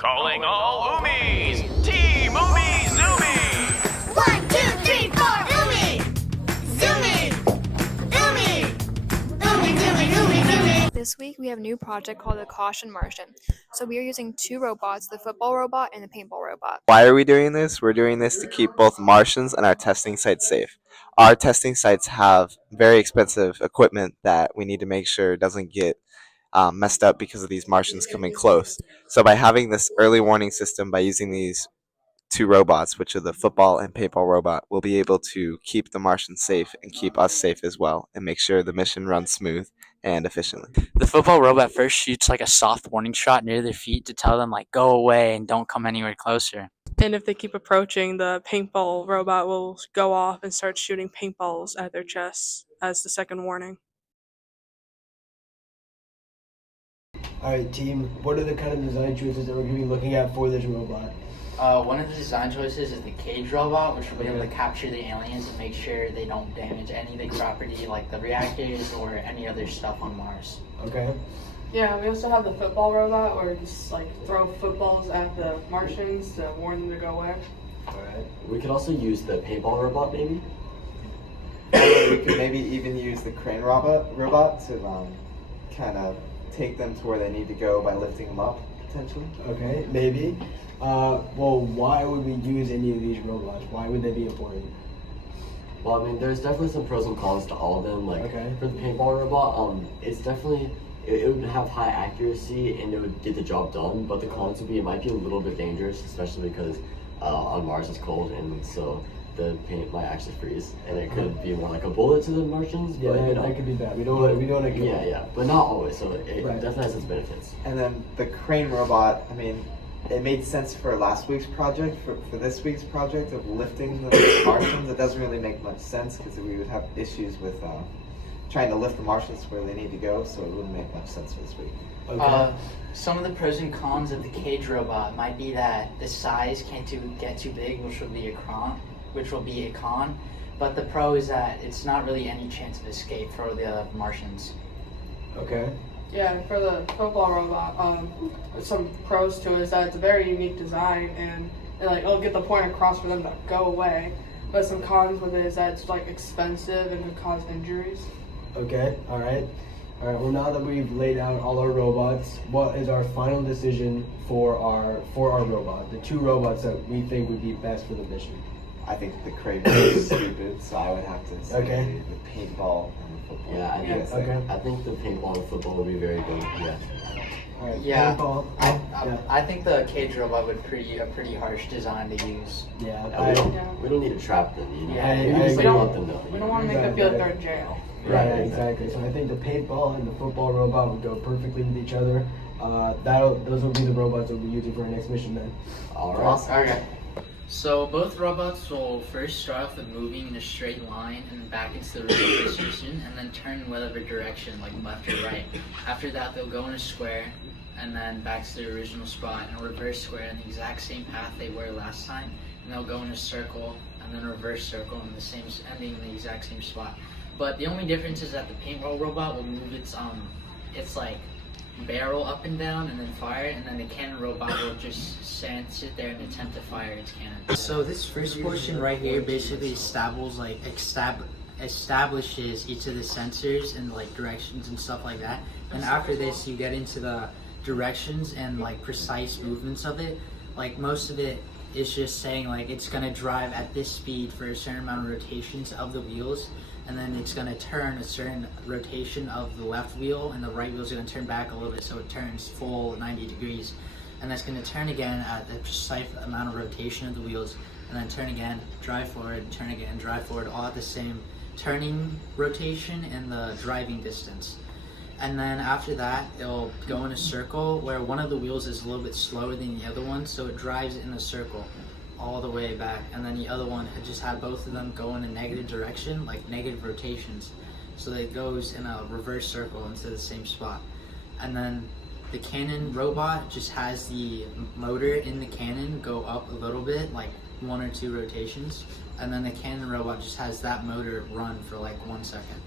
Calling all Umis! Team Umi Zumi! 1, 2, 3, 4, Umi! Zumi! Umi! Umi, Zumi, Umi, Zumi! This week we have a new project called the Caution Martian. So we are using two robots, the football robot and the paintball robot. Why are we doing this? We're doing this to keep both Martians and our testing sites safe. Our testing sites have very expensive equipment that we need to make sure doesn't get messed up because of these Martians coming close. So by having this early warning system, by using these two robots, which are the football and paintball robot, we'll be able to keep the Martians safe and keep us safe as well, and make sure the mission runs smooth and efficiently. The football robot first shoots like a soft warning shot near their feet to tell them like go away and don't come anywhere closer. And if they keep approaching, the paintball robot will go off and start shooting paintballs at their chests as the second warning. Alright team, what are the kind of design choices that we're going to be looking at for this robot? One of the design choices is the cage robot, which will be able to capture the aliens and make sure they don't damage anything property like the reactors or any other stuff on Mars. Okay. Yeah, we also have the football robot where we just like throw footballs at the Martians to warn them to go away. Alright. We could also use the paintball robot, maybe. We could maybe even use the crane robot to kind of take them to where they need to go by lifting them up, potentially. Okay, maybe. Well, why would we use any of these robots? Why would they be important? Well, I mean, there's definitely some pros and cons to all of them. Like, Okay. for the paintball robot, it's definitely, it would have high accuracy and it would get the job done, but the cons would be it might be a little bit dangerous, especially because on Mars it's cold, and so the paint might actually freeze, and it could be more like a bullet to the Martians. Yeah, but, that could be bad. We don't want to kill them. Yeah, but not always, so it Right. definitely has its benefits. And then the crane robot, I mean, it made sense for last week's project. For this week's project of lifting the Martians, it doesn't really make much sense because we would have issues with trying to lift the Martians where they need to go, so it wouldn't make much sense for this week. Okay. Some of the pros and cons of the cage robot might be that the size can't get too big, which will be a con. But the pro is that it's not really any chance of escape for the Martians. Okay. Yeah, and for the football robot, some pros to it is that it's a very unique design and it'll get the point across for them to go away. But some cons with it is that it's like expensive and could cause injuries. Okay, alright. Alright, well now that we've laid out all our robots, what is our final decision for our robot? The two robots that we think would be best for the mission. I think the crane is stupid, so I would have to say Okay. the paintball and the football. Yeah, I think, Okay. I think the paintball and football would be very good. Yeah. Alright, Yeah, paintball. Yeah. I think the cage robot would be a pretty harsh design to use. Yeah, We don't need to trap them, you know. Yeah, we just I don't agree. let them know. We don't want to make them feel like they're in jail. Right, exactly. So I think the paintball and the football robot would go perfectly with each other. Those will be the robots that we'll be using for our next mission then. All right. Okay. So both robots will first start off with moving in a straight line and then back into the original position, and then turn in whatever direction, like left or right. After that, they'll go in a square and then back to their original spot, and a reverse square in the exact same path they were last time. And they'll go in a circle and then a reverse circle and ending in the exact same spot. But the only difference is that the paintball robot will move its like barrel up and down and then fire, and then the cannon robot will just sit there and attempt to fire its cannon. So this first portion right here basically establishes each of the sensors and like directions and stuff like that. And after this, you get into the directions and like precise movements of it. Like most of it is just saying like it's gonna drive at this speed for a certain amount of rotations of the wheels, and then it's going to turn a certain rotation of the left wheel, and the right wheel is going to turn back a little bit so it turns full 90 degrees, and that's going to turn again at the precise amount of rotation of the wheels, and then turn again, drive forward, turn again, drive forward, all at the same turning rotation and the driving distance. And then after that, it'll go in a circle where one of the wheels is a little bit slower than the other one, so it drives in a circle all the way back, and then the other one had just had both of them go in a negative direction, like negative rotations, so that it goes in a reverse circle into the same spot. And then the cannon robot just has the motor in the cannon go up a little bit, like 1 or 2 rotations, and then the cannon robot just has that motor run for like 1 second.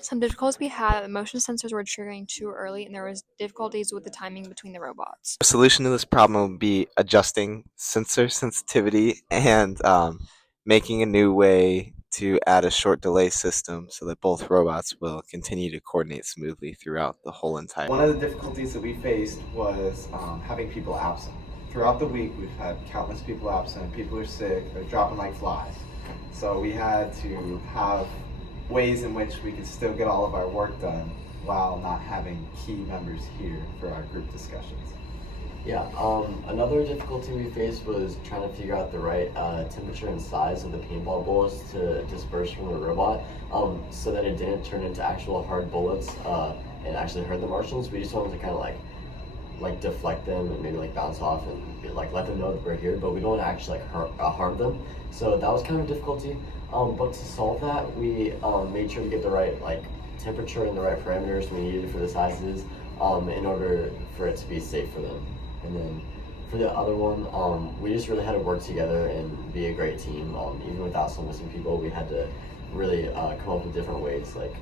Some difficulties we had, the motion sensors were triggering too early, and there was difficulties with the timing between the robots. The solution to this problem would be adjusting sensor sensitivity and making a new way to add a short delay system so that both robots will continue to coordinate smoothly throughout the whole entire. One of the difficulties that we faced was having people absent. Throughout the week, we've had countless people absent. People are sick, they're dropping like flies. So we had to have ways in which we could still get all of our work done while not having key members here for our group discussions. Yeah, another difficulty we faced was trying to figure out the right temperature and size of the paintball bullets to disperse from the robot, so that it didn't turn into actual hard bullets and actually hurt the Martians. We just wanted to kind of like deflect them and maybe like bounce off and like let them know that we're here, but we don't actually like harm them. So that was kind of a difficulty. But to solve that, we made sure to get the right like temperature and the right parameters we needed for the sizes in order for it to be safe for them. And then for the other one, we just really had to work together and be a great team. Even without some missing people, we had to really come up with different ways, like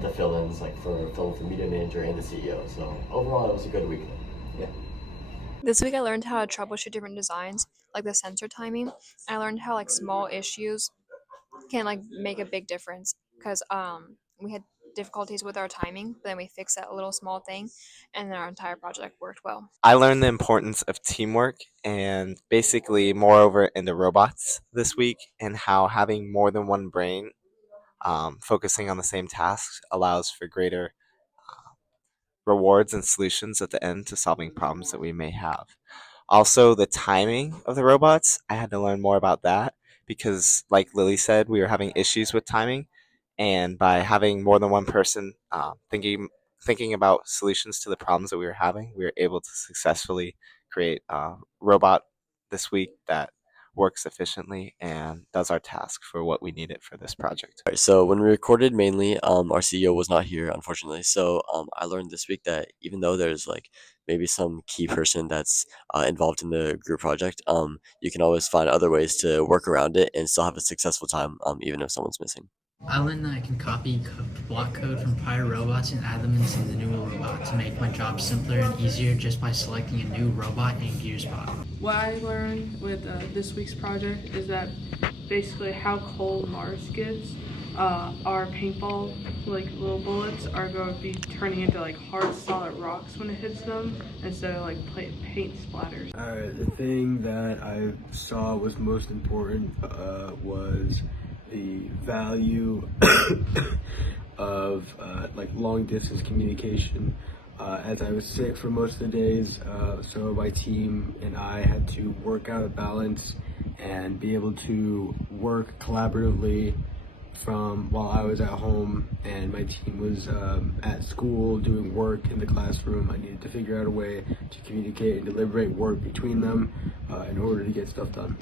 the fill-ins, like for the media manager and the CEO. So overall, it was a good week. Yeah. This week I learned how to troubleshoot different designs, like the sensor timing. I learned how like small issues can like make a big difference, because we had difficulties with our timing, but then we fixed that little small thing and then our entire project worked well. I learned the importance of teamwork and basically moreover in the robots this week, and how having more than one brain focusing on the same tasks allows for greater rewards and solutions at the end to solving problems that we may have. Also, the timing of the robots, I had to learn more about that because, like Lily said, we were having issues with timing, and by having more than one person thinking about solutions to the problems that we were having, we were able to successfully create a robot this week that works efficiently and does our task for what we needed for this project. All right, so when we recorded mainly, our CEO was not here, unfortunately. So I learned this week that even though there's like maybe some key person that's involved in the group project, you can always find other ways to work around it and still have a successful time, even if someone's missing. I learned that I can copy block code from prior robots and add them into the new robot to make my job simpler and easier just by selecting a new robot and gear spot. What I learned with this week's project is that basically how cold Mars gets, our paintball like little bullets are going to be turning into like hard solid rocks when it hits them instead of like paint splatters. Alright, the thing that I saw was most important was the value of like long distance communication. As I was sick for most of the days, so my team and I had to work out a balance and be able to work collaboratively from while I was at home and my team was at school doing work in the classroom. I needed to figure out a way to communicate and deliberate work between them in order to get stuff done.